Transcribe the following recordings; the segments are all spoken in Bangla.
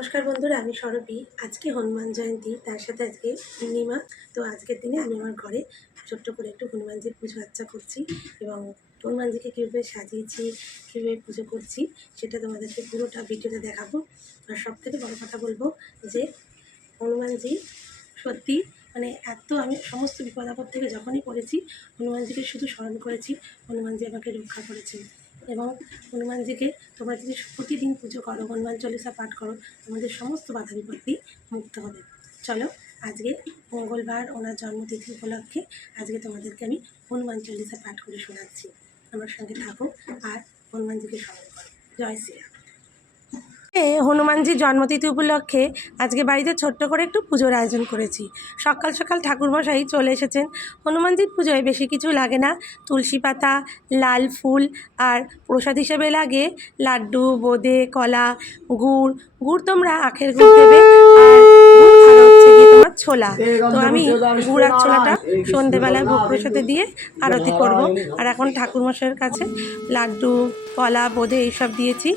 নমস্কার বন্ধুরা, আমি স্বরূপী আজকে হনুমান জয়ন্তী, তার সাথে আজকে পূর্ণিমা। তো আজকের দিনে আমি আমার ঘরে ছোট্ট করে একটু হনুমানজির পুজো আর্চা করছি এবং হনুমানজিকে কীভাবে সাজিয়েছি, কীভাবে পুজো করছি, সেটা তোমাদেরকে পুরোটা ভিডিওতে দেখাবো। আর সব থেকে বড়ো কথা বলব যে, হনুমানজি সত্যি মানে এত আমি সমস্ত বিপদ আপদ থেকে যখনই পড়েছি, হনুমানজিকে শুধু স্মরণ করেছি, হনুমানজি আমাকে রক্ষা করেছে এবং হনুমানজিকে তোমরা যদি প্রতিদিন পুজো করো, হনুমান চল্লিশা পাঠ করো, তোমাদের সমস্ত বাধা বিপত্তি মুক্ত হবে। চলো, আজকে মঙ্গলবার ওনার জন্মতিথি উপলক্ষে আজকে তোমাদেরকে আমি হনুমান চল্লিশা পাঠ করে শোনাচ্ছি। আমার সঙ্গে থাকো আর হনুমানজিকে স্মরণ করো। জয় শ্রীরাম হনুমানজির জন্মতিথি উপলক্ষে আজকে বাড়িতে ছোট্ট করে একটু পুজোর আয়োজন করেছি। সকাল সকাল ঠাকুরমশাই চলে এসেছেন। হনুমানজির পুজোয় বেশি কিছু লাগে না। তুলসী পাতা লাল ফুল আর প্রসাদ হিসেবে লাগে লাড্ডু বোঁদে কলা গুড়। গুড় তোমরা আখের গুড় দেবে আর হচ্ছে গিয়ে তোমার ছোলা। তো আমি গুড় আর ছোলাটা সন্ধেবেলায় ভোগ প্রসাদে দিয়ে আরতি করব। আর এখন ঠাকুরমশাইয়ের কাছে লাড্ডু কলা বোঁদে এইসব দিয়েছি।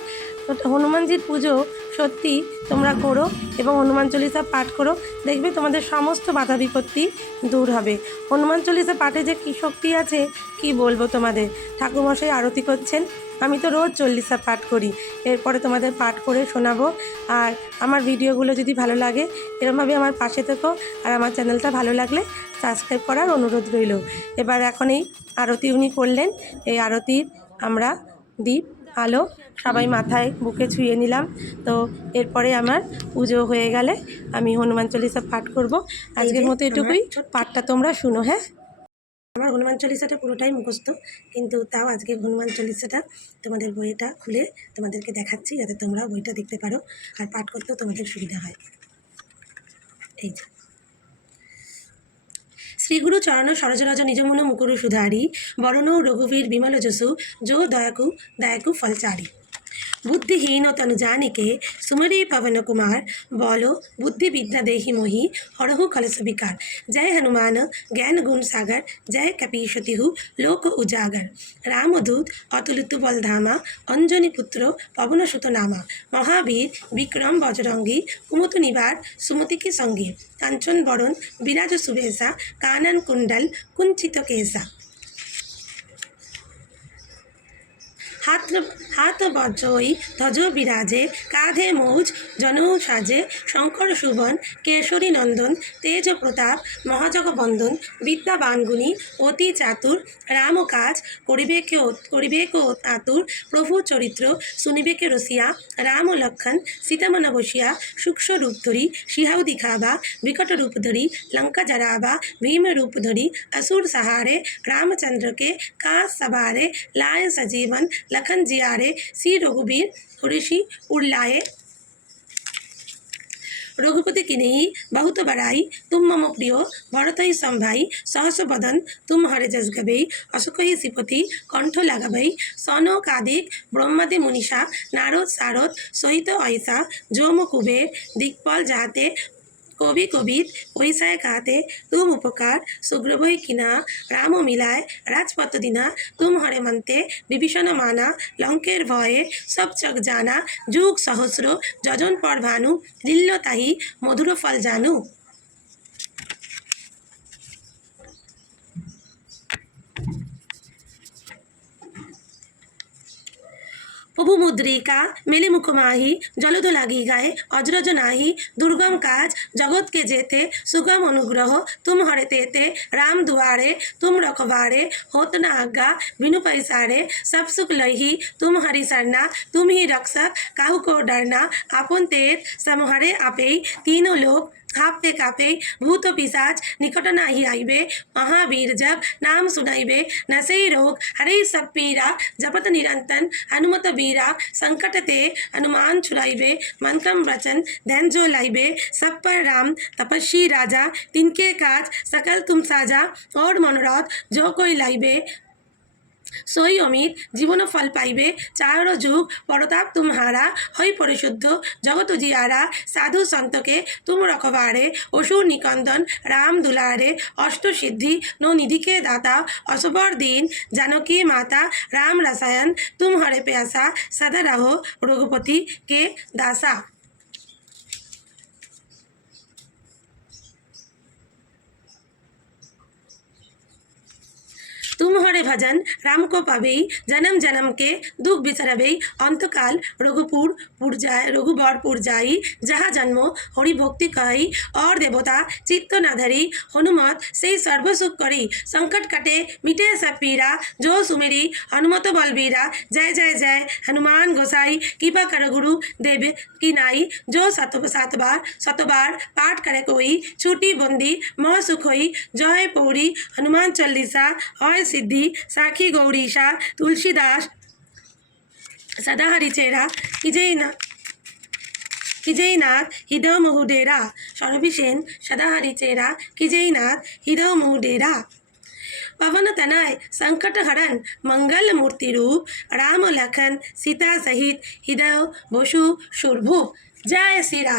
হনুমানজির পুজো সত্যি তোমরা করো এবং হনুমান চল্লিশা পাঠ করো, দেখবে তোমাদের সমস্ত বাধা বিপত্তি দূর হবে। হনুমান চল্লিশা পাঠে যে কী শক্তি আছে, কি বলব তোমাদের? ঠাকুরমশাই আরতি করছেন, আমি তো রোজ চল্লিশা পাঠ করি। এরপরে তোমাদের পাঠ করে শোনাবো। আর আমার ভিডিওগুলো যদি ভালো লাগে, এরমভাবে আমার পাশে থেকো। আর আমার চ্যানেলটা ভালো লাগলে সাবস্ক্রাইব করার অনুরোধ রইল। এবার এখন এই আরতি উনি করলেন। এই আরতির আমরা দীপ আলো সবাই মাথায় বুকে ছুঁয়ে নিলাম। তো এরপরে আমার পুজো হয়ে গেলে আমি হনুমান চল্লিশা পাঠ করব। আজকের মতো এটুকুই। পাঠটা তোমরা শুনো হ্যাঁ? আমার হনুমান চল্লিশাটা পুরোটাই মুখস্থ, কিন্তু তাও আজকে হনুমান চল্লিশাটা তোমাদের বইটা খুলে তোমাদেরকে দেখাচ্ছি, যাতে তোমরা বইটা দেখতে পারো আর পাঠ করতেও তোমাদের সুবিধা হয়। এই যে। শ্রীগুরু চরণ সরজরাজ নিজমুন মুকুরু সুধারি বরণ রঘুবীর বিমল যশু যো দয়াকু দয়াকু ফলচারি। বুদ্ধিহীনতন জানিকে সুমরি পবন কুমার বলো বুদ্ধি বিদ্যা দেহি মোহি হরহু কলস বিকার জয় হনুমান জ্ঞান গুণ সাগর জয় কপিশতিহু লোক উজাগর রামদূত অতুলিতু বলধামা অঞ্জনি পুত্র পবন সুত নামা মহাবীর বিক্রম বজরঙ্গি কুমতু নিবার সুমতিকে সঙ্গী কাঞ্চন বরণ বিরাজ সুবেশা কানন কুণ্ডল কুঞ্চিত কেশা হাত হাত বজ্রই ধ্বজ বিরাজে কাঁধে মৌজ জনৌ সাজে শঙ্কর সুবন কেশরী নন্দন তেজ প্রতাপ মহাজগ বন্দন বিদ্যাবানগুণী অতি চাতুর রাম কাজ করিবে কে করিবে কে আতুর প্রভু চরিত্র শুনিবে কে রসিয়া রাম লক্ষণ সীতামন বসিয়া সূক্ষ্ম রূপ ধরি সিহাউ দিখাবা বিকট রূপ ধরি লঙ্কা জরাবা ভীম রূপ ধরি असुर सहारे रामचंद्र के काज सवारे लाए सजीवन দেখান যে আরে সি রঘুবীর ஒரிஷி উল্লায়ে রঘুপতি কিনেই বহুত বাড়াই, তুম মম প্রিয় ভরত ভরতই সম্ভাই সহস বদন, তুম হরে যজগাবেই অসুখই শ্রীপতি কণ্ঠ লাগাবেই। সন কাদিক ব্রহ্মাদে মুনিষা, নারদ সারদ, সহিত অহিষা, যোম কুবের, দিকপল যাহাতে কবি কবিত পরিচয় কাতে তুম উপকার সুগ্রভই কিনা, রাম মিলায়, রাজপথ দিনা, তুম হরে মন্তে, বিভীষণ মানা, লঙ্কের ভয়ে সব চক জানা, যুগ সহস্র, যজন পর ভানু দিল্ল তাহি, মধুর ফল জানু। প্রভু মুদ্রিকা মেলে মুখমাহি জলদ লাগি গায়ে অজরজ নাহি দুর্গম কাজ জগৎকে যেতে সুগম অনুগ্রহ তুম হরে তেতে রাম দুয়ারে তুম রখবারে होत न आज्ञा बिनु पैसारे सब सुख लही तुम हरि सरना तुम ही रक्षक काहू को डरना आपन तेज समहरे आपे तीनों लोक হাঁপতে কাঁপে ভূত পিসাচ নিকট নাহি আইবে মহাবীর জব নাম सुनाइबे नसई रोग हरे सब पीरा जपत निरंतन हनुमत बीरा संकट ते हनुमान छुड़ाइबे मन कम वचन ध्यान जो लाइबे सब पर राम तपस्वी राजा तिनके काज सकल तुम साजा और मनोरथ जो कोई लाइबे সই অমিত জীবন ফল পাইবে চার যুগ, পরতাপ তুমহারা হই পরিশুদ্ধ জগত উজিয়ারা, সাধু সন্তকে তুম রখবারে, অসুর নিকন্দন, রাম দুলারে, অষ্ট সিদ্ধি, নো নিধিকে দাতা, অসবর দিন, জানকী মাতা, রাম রসায়ন, তুম হরে প্যাসা, সদা রহ, রঘুপতি কে দাসা। তুমহরে ভজন রামকো পাবেই জনম জনমকে, দুঃখ বিচারাবেই, অন্তকাল রঘুপুর পুর যায় রঘুবরপুর যাই যাহা জন্ম হরি ভক্তি কহি অর দেবতা চিত্ত নাধারি হনুমত সেই সর্বসুখ করি, সংকট কাটে, মিটে সব পীরা জো সুমেরি, হনুমত বলবীরা, জয় জয় জয়, হনুমান গোসাই, কৃপা কর গুরু দেব কি নাই, জো সাত সাতবার, শতবার পাঠ করে কই, ছুটি বন্দি ম সুখ হই, জয় পৌরি, হনুমান চল্লিশা, হয় हनुमान चालीसा হয় সিদ্ধি সাখী গৌরীশা তুলসীদাস সদাহরি চেরা কিজেই না কিজেইনাথ হৃদয় মহুডেরা সরবি সেন সদাহরি চেরা কিজেইনাথ হৃদয় মহুডেরা पवन तनय संकट हरण मंगल मूर्ति रूप राम लखन सीता सहित हृदय बसु सुरभूप जय श्री राम